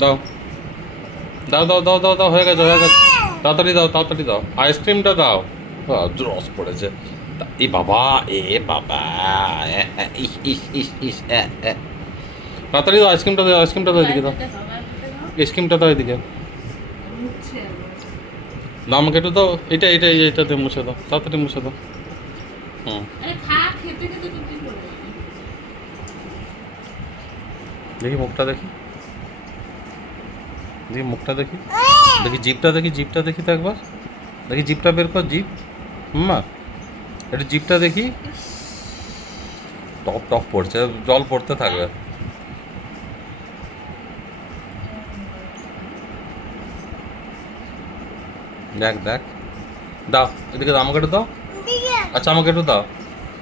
দাও দাও দাও দাও দাও দাও, হয়ে গেছে হয়ে গেছে। তাড়াতাড়ি দাও তাড়াতাড়ি দাও, আইসক্রিমটা দাও। রস পড়েছে। এ বাবা, এ বাবা, ইস ইস ইস ইস তাড়াতাড়ি দাও, আইসক্রিমটা দাও, আইসক্রিমটা দাও, এদিকে দাও, আইসক্রিমটা দাও এদিকে। দাও আমাকে একটু দাও, এটা এটা এটাতে মুছে দাও, তাড়াতাড়ি মুছে দাও। হুম, দেখি মুখটা দেখি, দেখি মুখটা দেখি, দেখি জিপটা দেখি, জিপটা দেখি তো একবার, দেখি জিপটা বের কর, জিপ। মা একটু জিপটা দেখি। টপ টপ পড়ছে, জল পড়তে থাকবে। দেখ দেখ, দাও এদিকে দাও, আমাকে একটু দাও। আচ্ছা আমাকে একটু দাও,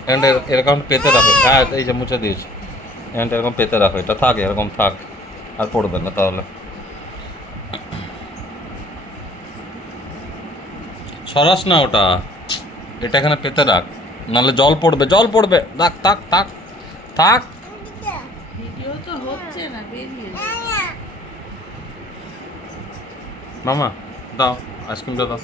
এখানটা এরকম পেতে রাখো। হ্যাঁ এই যে মুছে দিয়েছি, এখানটা এরকম পেতে রাখো, এটা থাক এরকম থাক, আর পড়বে না তাহলে। সরাস না ওটা, এটা এখানে পেতে রাখ, নাহলে জল পড়বে, জল পড়বে। থাক থাক থাক থাক। মামা দাও আইসক্রিমটা দাও।